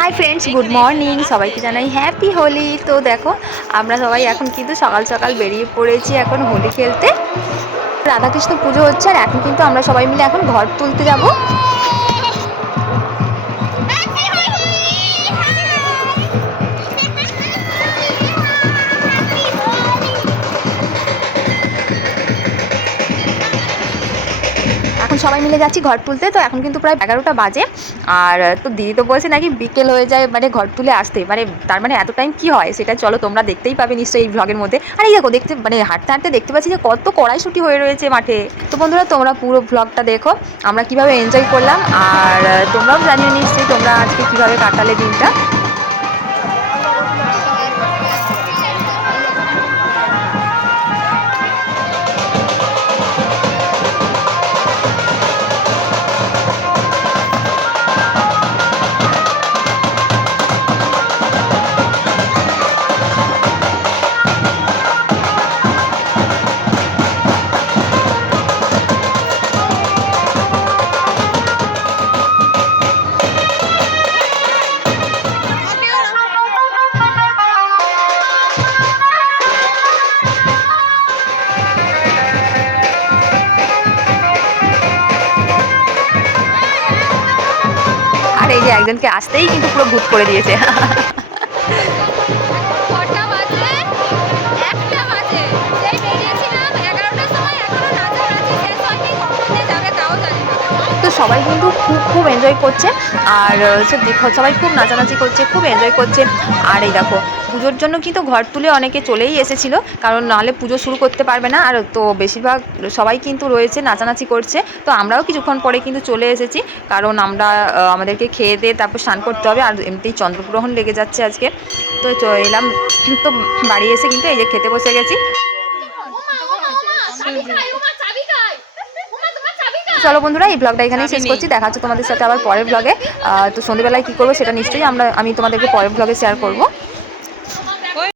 Hi friends, good morning. সবাইকে জানাই happy Holi. তো দেখো, আমরা সবাই এখন কিন্তু সকাল সকাল বেরিয়ে পড়েছি এখন হোলি খেলতে। রাধাকৃষ্ণ পুজো হচ্ছে আর এখন কিন্তু আমরা সবাই মিলে এখন ঘর তুলতে যাব। এখন সবাই মিলে যাচ্ছি ঘর তুলতে। তো এখন কিন্তু প্রায় 11টা বাজে। আর তো দিদি তো বলছে নাকি বিকেল হয়ে যায় মানে ঘর তুলে আসতে, মানে তার মানে এত টাইম কি হয় সেটা চলো তোমরা দেখতেই পাবে নিশ্চয়ই এই ভ্লগের মধ্যে। আর এই দেখো, দেখতে মানে হাঁটতে হাঁটতে দেখতে পাচ্ছি যে কত কড়াইশুঁটি হয়ে রয়েছে মাঠে। তো বন্ধুরা, তোমরা পুরো ভ্লগটা দেখো আমরা কিভাবে এনজয় করলাম, আর তোমরাও জানিও নিশ্চয়ই তোমরা আজকে কিভাবে কাটালে দিনটা। আর এই যে একজনকে আসতেই কিন্তু পুরো ভূত করে দিয়েছে। তো সবাই কিন্তু খুব খুব এনজয় করছে। আর সবাই খুব নাচানাচি করছে, খুব এনজয় করছে। আর এই দেখো, পুজোর জন্য কিন্তু ঘর তুলে অনেকে চলেই এসেছিলো, কারণ নাহলে পুজো শুরু করতে পারবে না। আর তো বেশিরভাগ সবাই কিন্তু রয়েছে, নাচানাচি করছে। তো আমরাও কিছুক্ষণ পরে কিন্তু চলে এসেছি, কারণ আমরা আমাদেরকে খেয়ে দিয়ে তারপর স্নান করতে হবে। আর এমনিতেই চন্দ্রগ্রহণ লেগে যাচ্ছে আজকে। তো এলাম। তো বাড়ি এসে কিন্তু এই যে খেতে বসে গেছি। চলো বন্ধুরা, এই ব্লগটা এখানেই শেষ করছি। দেখা হচ্ছে তোমাদের সাথে আবার পরের ব্লগে। তো সন্ধ্যেবেলায় কী করবো সেটা নিশ্চয়ই আমি তোমাদেরকে পরের ব্লগে শেয়ার করবো।